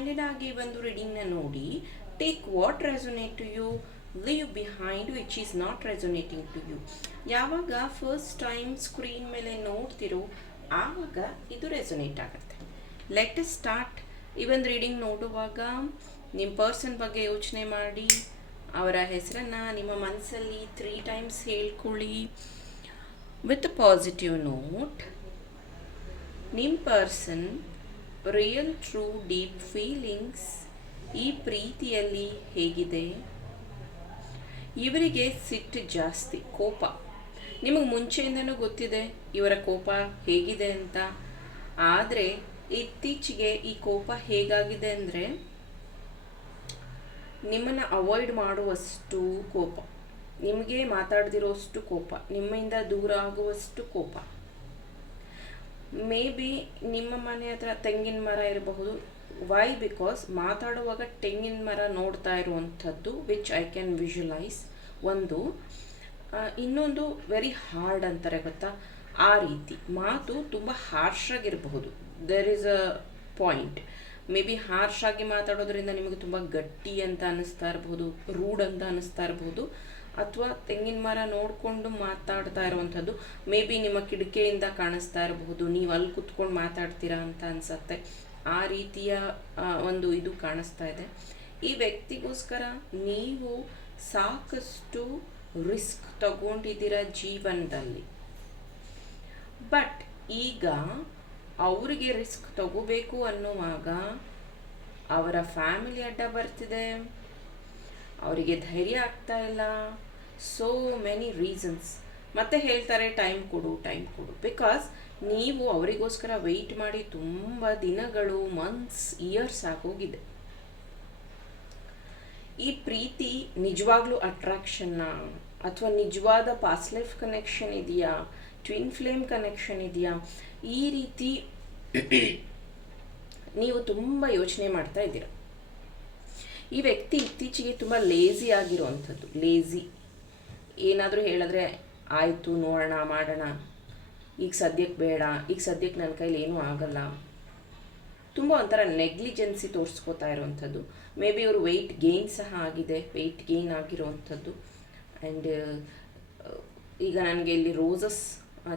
Open minded ಆಗಿ ಒಂದು ರೀಡಿಂಗ್ನ ನೋಡಿ take what resonate to you leave behind which is not resonating to you ಯಾವಾಗ ಫಸ್ಟ್ ಟೈಮ್ ಸ್ಕ್ರೀನ್ ಮೇಲೆ ನೋಡ್ತಿರೋ, ಆವಾಗ ಇದು ರೆಸೊನೇಟ್ ಆಗುತ್ತೆ. ಲೆಟ್ ಸ್ಟಾರ್ಟ್ ಈ ಒಂದು ರೀಡಿಂಗ್ ನೋಡುವಾಗ ನಿಮ್ಮ ಪರ್ಸನ್ ಬಗ್ಗೆ ಯೋಚನೆ ಮಾಡಿ, ಅವರ ಹೆಸರನ್ನು ನಿಮ್ಮ ಮನಸ್ಸಲ್ಲಿ ತ್ರೀ ಟೈಮ್ಸ್ ಹೇಳ್ಕೊಳ್ಳಿ. ವಿತ್ ಪಾಸಿಟಿವ್ ನೋಟ್ ನಿಮ್ಮ person real true deep feelings ಈ ಪ್ರೀತಿಯಲ್ಲಿ ಹೇಗಿದೆ? ಇವರಿಗೆ ಸಿಟ್ಟು ಜಾಸ್ತಿ, ಕೋಪ. ನಿಮಗೆ ಮುಂಚೆಯಿಂದನೂ ಗೊತ್ತಿದೆ ಇವರ ಕೋಪ ಹೇಗಿದೆ ಅಂತ. ಆದರೆ ಇತ್ತೀಚೆಗೆ ಈ ಕೋಪ ಹೇಗಾಗಿದೆ ಅಂದರೆ ನಿಮ್ಮನ್ನು ಅವಾಯ್ಡ್ ಮಾಡುವಷ್ಟು ಕೋಪ. ನಿಮಗೆ ಮಾತಾಡದಿರೋಷ್ಟು ಕೋಪ. ನಿಮ್ಮಿಂದ ದೂರ ಆಗುವಷ್ಟು ಕೋಪ. ಮೇ ಬಿ ನಿಮ್ಮ ಮನೆ ಹತ್ರ ತೆಂಗಿನ ಮರ ಇರಬಹುದು. ವೈ ಬಿಕಾಸ್ ಮಾತಾಡುವಾಗ ತೆಂಗಿನ ಮರ ನೋಡ್ತಾ ಇರುವಂಥದ್ದು ವಿಚ್ ಐ ಕ್ಯಾನ್ ವಿಜುಲೈಸ್ ಒಂದು ಇನ್ನೊಂದು ವೆರಿ ಹಾರ್ಡ್ ಅಂತಾರೆ ಗೊತ್ತಾ? ಆ ರೀತಿ. ಮಾತು ತುಂಬ ಹಾರ್ಶ್ ಆಗಿರಬಹುದು. There is a point may be harsh ಆಗಿ ಮಾತಾಡೋದ್ರಿಂದ ನಿಮಗೆ ತುಂಬ ಗಟ್ಟಿ ಅಂತ ಅನ್ನಿಸ್ತಾ ಇರಬಹುದು ರೂಡ್ ಅಂತ ಅನ್ನಿಸ್ತಾ ಇರಬಹುದು. ಅಥವಾ ತೆಂಗಿನ ಮರ ನೋಡಿಕೊಂಡು ಮಾತಾಡ್ತಾ ಇರುವಂಥದ್ದು ಮೇ ಬಿ ನಿಮ್ಮ ಕಿಟಕಿಯಿಂದ ಕಾಣಿಸ್ತಾ ಇರಬಹುದು. ನೀವು ಅಲ್ಲಿ ಕುತ್ಕೊಂಡು ಮಾತಾಡ್ತೀರಾ ಅಂತ ಅನ್ಸತ್ತೆ. ಆ ರೀತಿಯ ಒಂದು ಇದು ಕಾಣಿಸ್ತಾ ಇದೆ. ಈ ವ್ಯಕ್ತಿಗೋಸ್ಕರ ನೀವು ಸಾಕಷ್ಟು ರಿಸ್ಕ್ ತಗೊಂಡಿದ್ದೀರ ಜೀವನದಲ್ಲಿ. ಬಟ್ ಈಗ ಅವರಿಗೆ ರಿಸ್ಕ್ ತಗೋಬೇಕು ಅನ್ನುವಾಗ ಅವರ ಫ್ಯಾಮಿಲಿ ಅಡ್ಡ ಬರ್ತಿದೆ. ಅವರಿಗೆ ಧೈರ್ಯ ಆಗ್ತಾ ಇಲ್ಲ. ಸೋ ಮೆನಿ ರೀಸನ್ಸ್ ಮತ್ತೆ ಹೇಳ್ತಾರೆ ಟೈಮ್ ಕೊಡು ಟೈಮ್ ಕೊಡು. ಬಿಕಾಸ್ ನೀವು ಅವರಿಗೋಸ್ಕರ ವೆಯ್ಟ್ ಮಾಡಿ ತುಂಬ ದಿನಗಳು ಮಂತ್ಸ್ ಇಯರ್ಸ್ ಆಗೋಗಿದೆ. ಈ ಪ್ರೀತಿ ನಿಜವಾಗ್ಲೂ ಅಟ್ರಾಕ್ಷನ್ನ ಅಥವಾ ನಿಜವಾದ ಪಾಸ್ ಲೈಫ್ ಕನೆಕ್ಷನ್ ಇದೆಯಾ? ಟ್ವಿನ್ ಫ್ಲೇಮ್ ಕನೆಕ್ಷನ್ ಇದೆಯಾ? ಈ ರೀತಿ ನೀವು ತುಂಬ ಯೋಚನೆ ಮಾಡ್ತಾ ಇದ್ದೀರ. ಈ ವ್ಯಕ್ತಿ ಇತ್ತೀಚೆಗೆ ತುಂಬ ಲೇಸಿ ಆಗಿರುವಂಥದ್ದು. ಲೇಸಿ ಏನಾದರೂ ಹೇಳಿದ್ರೆ, ಆಯಿತು, ನೋಡೋಣ, ಮಾಡೋಣ. ಈಗ ಸದ್ಯಕ್ಕೆ ಬೇಡ. ಈಗ ಸದ್ಯಕ್ಕೆ ನನ್ನ ಕೈಲಿ ಏನೂ ಆಗಲ್ಲ. ತುಂಬ ಒಂಥರ ನೆಗ್ಲಿಜೆನ್ಸಿ ತೋರಿಸ್ಕೋತಾ ಇರುವಂಥದ್ದು. ಮೇ ಬಿ ಇವರು ವೆಯ್ಟ್ ಗೇನ್ ಸಹ ಆಗಿದೆ. ವೆಯ್ಟ್ ಗೇನ್ ಆಗಿರುವಂಥದ್ದು. ಆ್ಯಂಡ್ ಈಗ ನನಗೆ ಇಲ್ಲಿ ರೋಸಸ್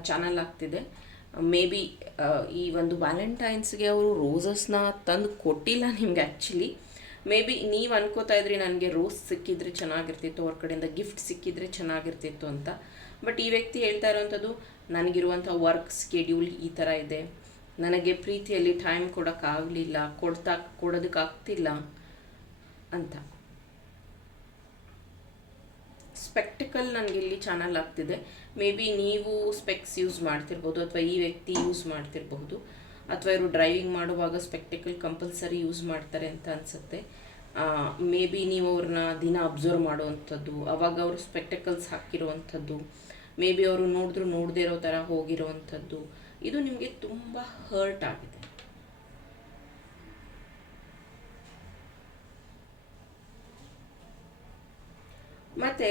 ಚಾನಲ್ ಆಗ್ತಿದೆ. ಮೇ ಬಿ ಈ ಒಂದು ವ್ಯಾಲೆಂಟೈನ್ಸ್ಗೆ ಅವರು ರೋಸಸ್ನ ತಂದು ಕೊಟ್ಟಿಲ್ಲ ನಿಮಗೆ ಆ್ಯಕ್ಚುಲಿ ಮೇ ಬಿ ನೀವು ಅನ್ಕೋತಾ ಇದ್ರಿ ನನಗೆ ರೋಸ್ ಸಿಕ್ಕಿದ್ರೆ ಚೆನ್ನಾಗಿರ್ತಿತ್ತು, ಅವ್ರ ಕಡೆಯಿಂದ ಗಿಫ್ಟ್ ಸಿಕ್ಕಿದ್ರೆ ಚೆನ್ನಾಗಿರ್ತಿತ್ತು ಅಂತ. ಬಟ್ ಈ ವ್ಯಕ್ತಿ ಹೇಳ್ತಾ ಇರೋವಂಥದ್ದು ನನಗಿರುವಂಥ ವರ್ಕ್ ಸ್ಕೆಡ್ಯೂಲ್ ಈ ಥರ ಇದೆ. ನನಗೆ ಪ್ರೀತಿಯಲ್ಲಿ ಟೈಮ್ ಕೊಡೋಕ್ಕಾಗಲಿಲ್ಲ ಕೊಡ್ತಾ ಕೊಡೋದಕ್ಕಾಗ್ತಿಲ್ಲ ಅಂತ. ಸ್ಪೆಕ್ಟಿಕಲ್ ನನಗೆ ಇಲ್ಲಿ ಚಾನಲ್ ಆಗ್ತಿದೆ. ಮೇ ಬಿ ನೀವು ಸ್ಪೆಕ್ಸ್ ಯೂಸ್ ಮಾಡ್ತಿರ್ಬೋದು, ಅಥವಾ ಈ ವ್ಯಕ್ತಿ ಯೂಸ್ ಮಾಡ್ತಿರಬಹುದು. ಅಥವಾ ಇವರು ಡ್ರೈವಿಂಗ್ ಮಾಡುವಾಗ ಸ್ಪೆಕ್ಟಿಕಲ್ ಕಂಪಲ್ಸರಿ ಯೂಸ್ ಮಾಡ್ತಾರೆ ಅಂತ ಅನ್ಸುತ್ತೆ. ಮೇ ಬಿ ನೀವು ಅವ್ರನ್ನ ದಿನ ಅಬ್ಸರ್ವ್ ಮಾಡುವಂಥದ್ದು, ಅವಾಗ ಅವರು ಸ್ಪೆಕ್ಟಕಲ್ಸ್ ಹಾಕಿರುವಂಥದ್ದು ಮೇ ಬಿ ಅವರು ನೋಡಿದ್ರು ನೋಡದೇ ಇರೋ ಥರ ಹೋಗಿರುವಂಥದ್ದು, ಇದು ನಿಮಗೆ ತುಂಬ ಹರ್ಟ್ ಆಗಿದೆ. ಮತ್ತೆ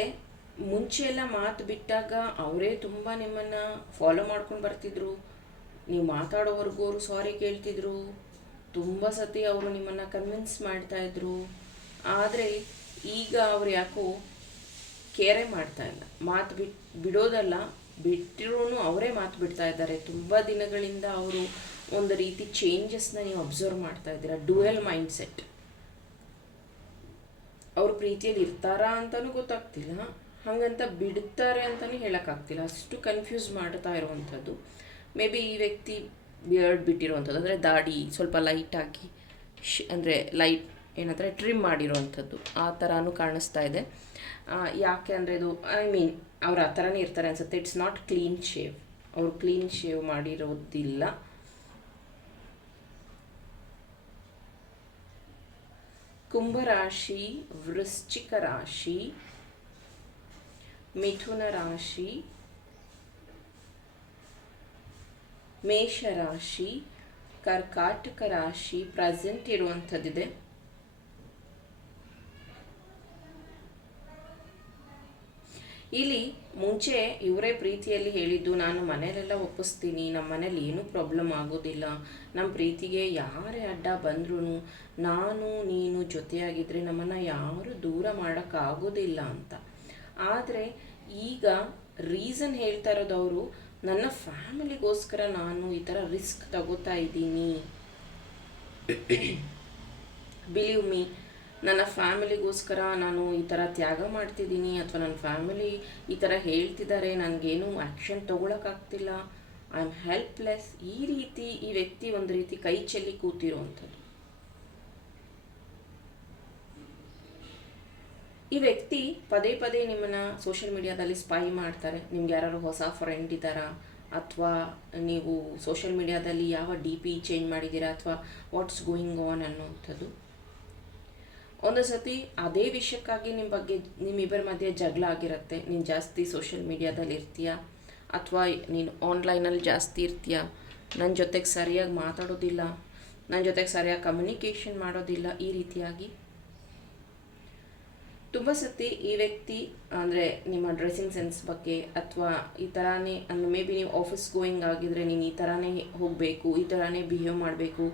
ಮುಂಚೆ ಎಲ್ಲ ಮಾತು ಬಿಟ್ಟಾಗ ಅವರೇ ತುಂಬ ನಿಮ್ಮನ್ನು ಫಾಲೋ ಮಾಡ್ಕೊಂಡು ಬರ್ತಿದ್ರು ನೀವು ಮಾತಾಡೋವರೆಗೂ ಅವರು ಸಾರಿ ಕೇಳ್ತಿದ್ರು. ತುಂಬ ಸತಿ ಅವರು ನಿಮ್ಮನ್ನು ಕನ್ವಿನ್ಸ್ ಮಾಡ್ತಾಯಿದ್ರು ಆದರೆ ಈಗ ಅವ್ರು ಯಾಕೋ ಕೇರೆ ಮಾಡ್ತಾ ಇಲ್ಲ. ಮಾತು ಬಿಟ್, ಬಿಡೋದಲ್ಲ ಬಿಟ್ಟಿರೂ ಅವರೇ ಮಾತು ಬಿಡ್ತಾ ಇದ್ದಾರೆ. ತುಂಬ ದಿನಗಳಿಂದ ಅವರು ಒಂದು ರೀತಿ ಚೇಂಜಸ್ನ ನೀವು ಅಬ್ಸರ್ವ್ ಮಾಡ್ತಾ ಇದ್ದೀರಾ? ಡುವೆಲ್ ಮೈಂಡ್ ಸೆಟ್ ಅವರು ಪ್ರೀತಿಯಲ್ಲಿ ಇರ್ತಾರಾ ಅಂತಲೂ ಗೊತ್ತಾಗ್ತಿಲ್ಲ. ಹಾಗಂತ ಬಿಡ್ತಾರೆ ಅಂತಲೂ ಹೇಳೋಕ್ಕಾಗ್ತಿಲ್ಲ. ಅಷ್ಟು ಕನ್ಫ್ಯೂಸ್ ಮಾಡ್ತಾ ಇರುವಂಥದ್ದು. ಮೇ ಬಿ ಈ ವ್ಯಕ್ತಿ ಬಿಯರ್ಡ್ ಬಿಟ್ಟಿರುವಂಥದ್ದು. ಅಂದರೆ ದಾಡಿ ಸ್ವಲ್ಪ ಲೈಟಾಗಿ ಶ್, ಅಂದರೆ ಲೈಟ್ ಏನಂದರೆ ಟ್ರಿಮ್ ಮಾಡಿರುವಂಥದ್ದು. ಆ ಥರನೂ ಕಾಣಿಸ್ತಾ ಇದೆ. ಯಾಕೆ ಅಂದರೆ ಇದು ಐ ಮೀನ್ ಅವ್ರು ಆ ಥರನೇ ಇರ್ತಾರೆ ಅನ್ಸುತ್ತೆ. ಇಟ್ಸ್ ನಾಟ್ ಕ್ಲೀನ್ ಶೇವ್ ಅವರು ಕ್ಲೀನ್ ಶೇವ್ ಮಾಡಿರೋದಿಲ್ಲ. ಕುಂಭರಾಶಿ, ವೃಶ್ಚಿಕ ರಾಶಿ, ಮಿಥುನ ರಾಶಿ ಮೇಷರಾಶಿ, ಕರ್ಕಾಟಕ ರಾಶಿ ಪ್ರೆಸೆಂಟ್ ಇರುವಂಥದ್ದಿದೆ. ಇಲ್ಲಿ ಮುಂಚೆ ಇವರೇ ಪ್ರೀತಿಯಲ್ಲಿ ಹೇಳಿದ್ದು, ನಾನು ಮನೇಲೆಲ್ಲ ಒಪ್ಪಿಸ್ತೀನಿ, ನಮ್ಮ ಮನೇಲಿ ಏನೂ ಪ್ರಾಬ್ಲಮ್ ಆಗೋದಿಲ್ಲ. ನಮ್ಮ ಪ್ರೀತಿಗೆ ಯಾರೇ ಅಡ್ಡ ಬಂದ್ರೂ ನಾನು, ನೀನು ಜೊತೆಯಾಗಿದ್ದರೆ ನಮ್ಮನ್ನು ಯಾರು ದೂರ ಮಾಡೋಕ್ಕಾಗೋದಿಲ್ಲ ಅಂತ. ಆದರೆ ಈಗ ರೀಸನ್ ಹೇಳ್ತಾ ಇರೋದವರು ನನ್ನ ಫ್ಯಾಮಿಲಿಗೋಸ್ಕರ ನಾನು ಈ ಥರ ರಿಸ್ಕ್ ತಗೋತಾ ಇದ್ದೀನಿ. ಬಿಲೀವ್ ಮೀ, ನನ್ನ ಫ್ಯಾಮಿಲಿಗೋಸ್ಕರ ನಾನು ಈ ಥರ ತ್ಯಾಗ ಮಾಡ್ತಿದ್ದೀನಿ ಅಥವಾ ನನ್ನ ಫ್ಯಾಮಿಲಿ ಈ ಥರ ಹೇಳ್ತಿದ್ದಾರೆ, ನನಗೇನು ಆ್ಯಕ್ಷನ್ ತೊಗೊಳಕ್ಕಾಗ್ತಿಲ್ಲ. I am helpless. ಈ ರೀತಿ ಈ ವ್ಯಕ್ತಿ ಒಂದು ರೀತಿ ಕೈ ಚೆಲ್ಲಿ ಕೂತಿರುವಂಥದ್ದು. ಈ ವ್ಯಕ್ತಿ ಪದೇ ಪದೇ ನಿಮ್ಮನ್ನ ಸೋಷಿಯಲ್ ಮೀಡಿಯಾದಲ್ಲಿ ಸ್ಪೈ ಮಾಡ್ತಾರೆ. ನಿಮ್ಗೆ ಯಾರು ಹೊಸ ಫ್ರೆಂಡ್ ಇದ್ದಾರಾ? ಅಥವಾ ನೀವು ಸೋಷಿಯಲ್ ಮೀಡಿಯಾದಲ್ಲಿ ಯಾವ ಡಿ ಪಿ ಚೇಂಜ್ ಮಾಡಿದ್ದೀರಾ? ಅಥವಾ ವಾಟ್ಸ್ ಗೋಯಿಂಗ್ ಆನ್ ಅನ್ನುವಂಥದ್ದು. ಒಂದು ಸತಿ ಅದೇ ವಿಷಯಕ್ಕಾಗಿ ನಿಮ್ಮ ಬಗ್ಗೆ ನಿಮ್ಮಿಬ್ಬರ ಮಧ್ಯೆ ಜಗಳ ಆಗಿರುತ್ತೆ. ನೀನು ಜಾಸ್ತಿ ಸೋಷಿಯಲ್ ಮೀಡಿಯಾದಲ್ಲಿ ಇರ್ತೀಯ? ಅಥವಾ ನೀನು ಆನ್ಲೈನಲ್ಲಿ ಜಾಸ್ತಿ ಇರ್ತೀಯ? ನನ್ನ ಜೊತೆಗೆ ಸರಿಯಾಗಿ ಮಾತಾಡೋದಿಲ್ಲ. ನನ್ನ ಜೊತೆಗೆ ಸರಿಯಾಗಿ ಕಮ್ಯುನಿಕೇಷನ್ ಮಾಡೋದಿಲ್ಲ ಈ ರೀತಿಯಾಗಿ. ತುಂಬ ಸತಿ ಈ ವ್ಯಕ್ತಿ, ಅಂದರೆ ನಿಮ್ಮ ಡ್ರೆಸ್ಸಿಂಗ್ ಸೆನ್ಸ್ ಬಗ್ಗೆ ಅಥವಾ ಈ ಥರನೇ ಅಂದರೆ ಮೇ ಬಿ ನೀವು ಆಫೀಸ್ ಗೋಯಿಂಗ್ ಆಗಿದ್ರೆ ನೀನು ಈ ಥರನೇ ಹೋಗಬೇಕು, ಈ ಥರನೇ ಬಿಹೇವ್ ಮಾಡಬೇಕು,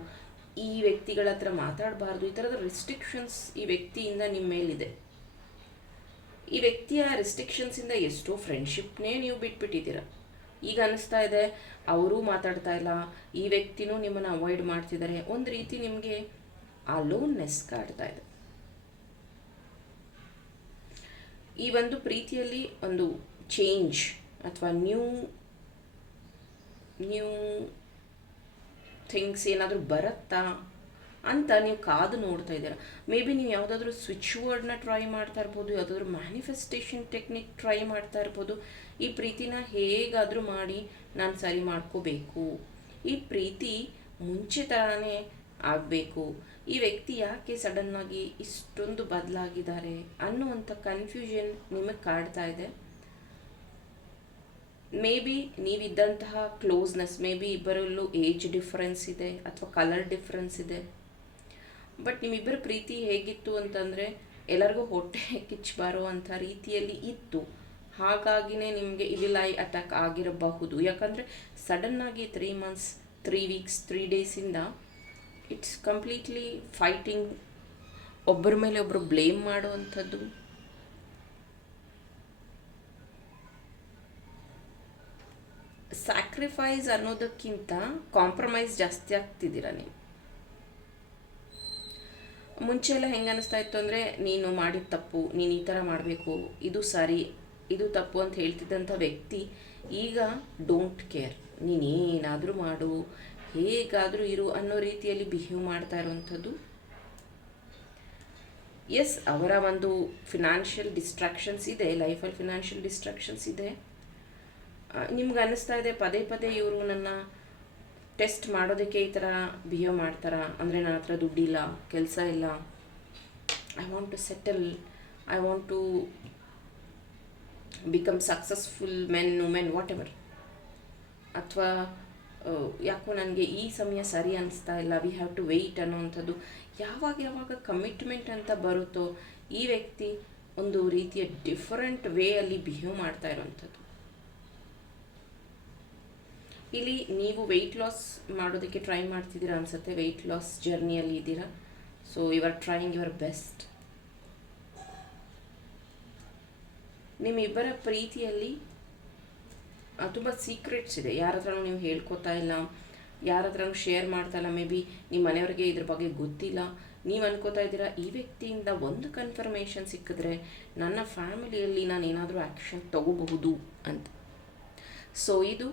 ಈ ವ್ಯಕ್ತಿಗಳ ಹತ್ರ ಮಾತಾಡಬಾರ್ದು, ಈ ಥರದ ರೆಸ್ಟ್ರಿಕ್ಷನ್ಸ್ ಈ ವ್ಯಕ್ತಿಯಿಂದ ನಿಮ್ಮ ಮೇಲಿದೆ. ಈ ವ್ಯಕ್ತಿಯ ರೆಸ್ಟ್ರಿಕ್ಷನ್ಸಿಂದ ಎಷ್ಟೋ ಫ್ರೆಂಡ್ಶಿಪ್ನೇ ನೀವು ಬಿಟ್ಬಿಟ್ಟಿದ್ದೀರ. ಈಗ ಅನಿಸ್ತಾ ಇದೆ, ಅವರೂ ಮಾತಾಡ್ತಾ ಇಲ್ಲ, ಈ ವ್ಯಕ್ತಿನೂ ನಿಮ್ಮನ್ನು ಅವಾಯ್ಡ್ ಮಾಡ್ತಿದ್ದಾರೆ. ಒಂದು ರೀತಿ ನಿಮಗೆ ಅಲೋನ್ನೆಸ್ ಕಾಡ್ತಾ ಇದೆ. ಈ ಒಂದು ಪ್ರೀತಿಯಲ್ಲಿ ಒಂದು ಚೇಂಜ್ ಅಥವಾ ನ್ಯೂ ನ್ಯೂ ಥಿಂಗ್ಸ್ ಏನಾದರೂ ಬರುತ್ತಾ ಅಂತ ನೀವು ಕಾದು ನೋಡ್ತಾ ಇದ್ದೀರಾ? ಮೇ ಬಿ ನೀವು ಯಾವುದಾದ್ರೂ ಸ್ವಿಚ್ ವರ್ಡ್ನ ಟ್ರೈ ಮಾಡ್ತಾ ಇರ್ಬೋದು, ಯಾವುದಾದ್ರೂ ಮ್ಯಾನಿಫೆಸ್ಟೇಷನ್ ಟೆಕ್ನಿಕ್ ಟ್ರೈ ಮಾಡ್ತಾ ಇರ್ಬೋದು. ಈ ಪ್ರೀತಿನ ಹೇಗಾದರೂ ಮಾಡಿ ನಾನು ಸರಿ ಮಾಡ್ಕೋಬೇಕು. ಈ ಪ್ರೀತಿ ಮುಂಚೆ ಥರನೇ ಆಗಬೇಕು. ಈ ವ್ಯಕ್ತಿ ಯಾಕೆ ಸಡನ್ನಾಗಿ ಇಷ್ಟೊಂದು ಬದಲಾಗಿದ್ದಾರೆ ಅನ್ನುವಂಥ ಕನ್ಫ್ಯೂಷನ್ ನಿಮಗೆ ಕಾಡ್ತಾ ಇದೆ. ಮೇ ಬಿ ನೀವಿದ್ದಂತಹ ಕ್ಲೋಸ್ನೆಸ್ ಮೇ ಬಿ ಇಬ್ಬರಲ್ಲೂ ಏಜ್ ಡಿಫ್ರೆನ್ಸ್ ಇದೆ ಅಥವಾ ಕಲರ್ ಡಿಫ್ರೆನ್ಸ್ ಇದೆ. ಬಟ್ ನಿಮ್ಮಿಬ್ಬರ ಪ್ರೀತಿ ಹೇಗಿತ್ತು ಅಂತಂದರೆ ಎಲ್ಲರಿಗೂ ಹೊಟ್ಟೆ ಕಿಚ್ಚಬಾರೋ ಅಂಥ ರೀತಿಯಲ್ಲಿ ಇತ್ತು. ಹಾಗಾಗಿನೇ ನಿಮಗೆ ಇಲಿಲಾಯಿ ಅಟ್ಯಾಕ್ ಆಗಿರಬಹುದು. ಯಾಕಂದರೆ ಸಡನ್ನಾಗಿ three months three weeks three ಡೇಸಿಂದ it's completely fighting ಒಬ್ಬರ ಮೇಲೆ ಒಬ್ಬರು ಬ್ಲೇಮ್ ಮಾಡುವಂಥದ್ದು. ಸ್ಯಾಕ್ರಿಫೈಸ್ ಅನ್ನೋದಕ್ಕಿಂತ ಕಾಂಪ್ರಮೈಸ್ ಜಾಸ್ತಿ ಆಗ್ತಿದ್ದೀರ ನೀವು? ಮುಂಚೆ ಎಲ್ಲ ಹೆಂಗೆ ಅನಿಸ್ತಾ ಇತ್ತು ಅಂದರೆ, ನೀನು ಮಾಡಿದ ತಪ್ಪು, ನೀನು ಈ ಥರ ಮಾಡಬೇಕು, ಇದು ಸರಿ, ಇದು ತಪ್ಪು ಅಂತ ಹೇಳ್ತಿದ್ದಂಥ ವ್ಯಕ್ತಿ ಈಗ ಡೋಂಟ್ ಕೇರ್ ನೀನೇನಾದರೂ ಮಾಡು ಹೇಗಾದರೂ ಇರು ಅನ್ನೋ ರೀತಿಯಲ್ಲಿ ಬಿಹೇವ್ ಮಾಡ್ತಾ ಇರುವಂಥದ್ದು. ಎಸ್ ಅವರ ಒಂದು ಫಿನಾನ್ಷಿಯಲ್ ಡಿಸ್ಟ್ರಾಕ್ಷನ್ಸ್ ಇದೆ ಲೈಫಲ್ಲಿ ಫಿನಾನ್ಷಿಯಲ್ ಡಿಸ್ಟ್ರಾಕ್ಷನ್ಸ್ ಇದೆ. ನಿಮ್ಗೆ ಅನ್ನಿಸ್ತಾ ಇದೆ, ಪದೇ ಪದೇ ಇವರು ನನ್ನ ಟೆಸ್ಟ್ ಮಾಡೋದಕ್ಕೆ ಈ ಥರ ಬಿಹೇವ್ ಮಾಡ್ತಾರ, ಅಂದರೆ ನನ್ನ ಹತ್ರ ದುಡ್ಡಿಲ್ಲ, ಕೆಲಸ ಇಲ್ಲ. I want to settle I want to become successful men women whatever ಅಥವಾ ಯಾಕೋ ನನಗೆ ಈ ಸಮಯ ಸರಿ ಅನಿಸ್ತಾ ಇಲ್ಲ. ವಿ ಹ್ಯಾವ್ ಟು ವೆಯ್ಟ್ ಅನ್ನೋವಂಥದ್ದು. ಯಾವಾಗ ಯಾವಾಗ ಕಮಿಟ್ಮೆಂಟ್ ಅಂತ ಬರುತ್ತೋ, ಈ ವ್ಯಕ್ತಿ ಒಂದು ರೀತಿಯ ಡಿಫರೆಂಟ್ ವೇ ಅಲ್ಲಿ ಬಿಹೇವ್ ಮಾಡ್ತಾ ಇರೋವಂಥದ್ದು. ಇಲ್ಲಿ ನೀವು ವೆಯ್ಟ್ ಲಾಸ್ ಮಾಡೋದಕ್ಕೆ ಟ್ರೈ ಮಾಡ್ತಿದ್ದೀರಾ ಅನ್ಸುತ್ತೆ. ವೆಯ್ಟ್ ಲಾಸ್ ಜರ್ನಿಯಲ್ಲಿ ಇದ್ದೀರಾ. So you are trying your best ನಿಮ್ಮಿಬ್ಬರ ಪ್ರೀತಿಯಲ್ಲಿ ತುಂಬ ಸೀಕ್ರೆಟ್ಸ್ ಇದೆ. ಯಾರ ಹತ್ರನೂ ನೀವು ಹೇಳ್ಕೊತಾ ಇಲ್ಲ. ಯಾರ ಹತ್ರನೂ ಶೇರ್ ಮಾಡ್ತಾ ಇಲ್ಲ. ಮೇ ಬಿ ನಿಮ್ಮ ಮನೆಯವ್ರಿಗೆ ಇದ್ರ ಬಗ್ಗೆ ಗೊತ್ತಿಲ್ಲ. ನೀವು ಅನ್ಕೋತಾ ಇದ್ದೀರಾ? ಈ ವ್ಯಕ್ತಿಯಿಂದ ಒಂದು ಕನ್ಫರ್ಮೇಷನ್ ಸಿಕ್ಕಿದ್ರೆ ನನ್ನ ಫ್ಯಾಮಿಲಿಯಲ್ಲಿ ನಾನು ಏನಾದರೂ ಆ್ಯಕ್ಷನ್ ತಗೋಬಹುದು ಅಂತ. ಸೊ ಇದು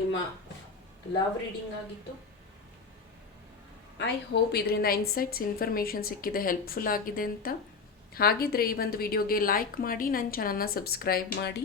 ನಿಮ್ಮ ಲವ್ ರೀಡಿಂಗ್ ಆಗಿತ್ತು. ಐ ಹೋಪ್ ಇದರಿಂದ ಇನ್ಸೈಟ್ಸ್ ಇನ್ಫಾರ್ಮೇಷನ್ ಸಿಕ್ಕಿದೆ ಹೆಲ್ಪ್ಫುಲ್ ಆಗಿದೆ ಅಂತ. ಹಾಗಿದ್ರೆ ಈ ಒಂದು ವಿಡಿಯೋಗೆ ಲೈಕ್ ಮಾಡಿ ನನ್ನ ಚಾನಲ್ನ ಸಬ್ಸ್ಕ್ರೈಬ್ ಮಾಡಿ.